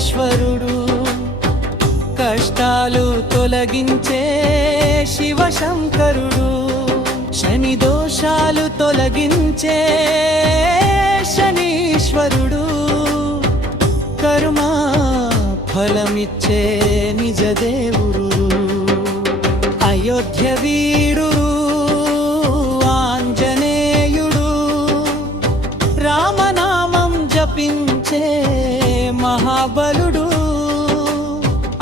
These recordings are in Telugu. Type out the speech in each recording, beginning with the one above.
ఈశ్వరుడు, కష్టాలు తొలగించే శివశంకరుడు, శని దోషాలు తొలగించే శనీశ్వరుడు, కర్మ ఫలమిచ్చే నిజ దేవుడు, అయోధ్య వీరుడు ఆంజనేయుడు, రామనామం జపించే మహాబలుడు,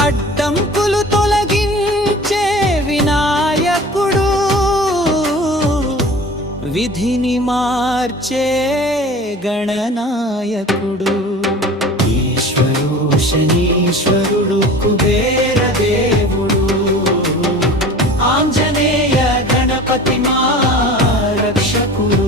అడ్డంకులు తొలగించే వినాయకుడు, విధిని మార్చే గణనాయకుడు, ఈశ్వరు శనీశ్వరుడు కుబేర దేవుడు, ఆంజనేయ గణపతి మా రక్షకుడు.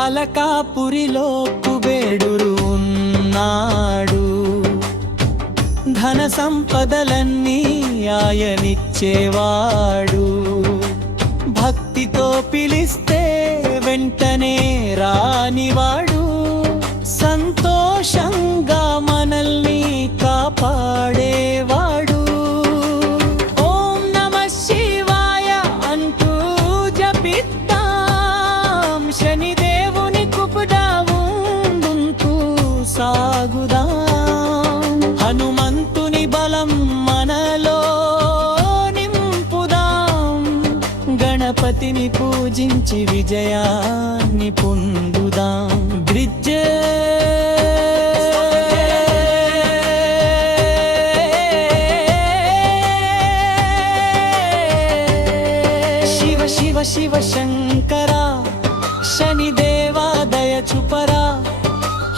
అలకాపురిలో కుబేరుడు ఉన్నాడు, ధన సంపదలన్నీ ఆయనిచ్చేవాడు, భక్తితో పిలిస్తే వెంటనే రానివాడు, సంతోషంగా మనల్ని కాపాడేవాడు. ఓం నమః శివాయ అంటూ జపిద్దాం, శనిదేవుని కుపుడా ముందుకు సాగుదాం, హనుమంతుని బలం మనలో నింపుదాం, గణపతిని పూజించి విజయాన్ని పొందుదాం. బ్రిడ్జే శివ శివ శివ శంకరా, శనిదేవా దయ చూపరా,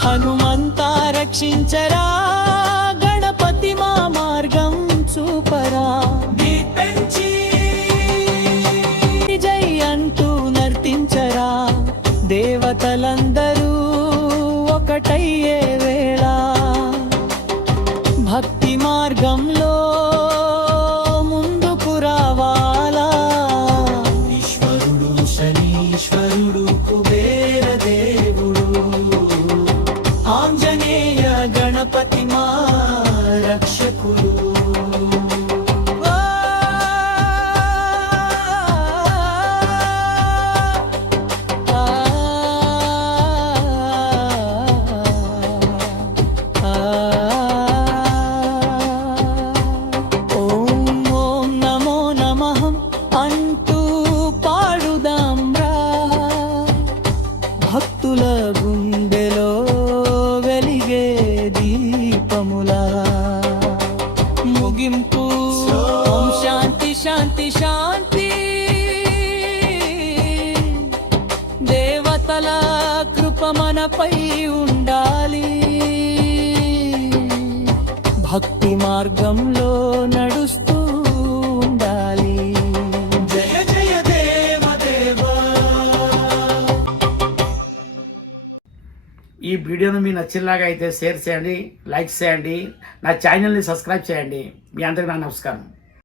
హనుమంత రక్షించరా, గణపతి మా మార్గం చూపరా. జై అంటూ నర్తించరా, దేవతలందరూ ఒకటయ్యే వేళ, భక్తి మార్గంలో ముందుకు రావాలా. ఈశ్వరుడు శనీశ్వరుడు కుబేర దేవుడు, ఆంజనేయ గణపతి మా రక్షకుడు. భక్తుల గుండెలో వెలిగే దీపములా ముగింపు. ఓం శాంతి శాంతి శాంతి, దేవతల కృప మనపై ఉండాలి, భక్తి మార్గంలో నడుస్తూ ఉండాలి. జయ జయ దేవ దేవా. ఈ వీడియోను మీకు నచ్చేలాగా అయితే షేర్ చేయండి, లైక్ చేయండి, నా ఛానల్ని సబ్స్క్రైబ్ చేయండి. మీ అందరికీ నా నమస్కారం.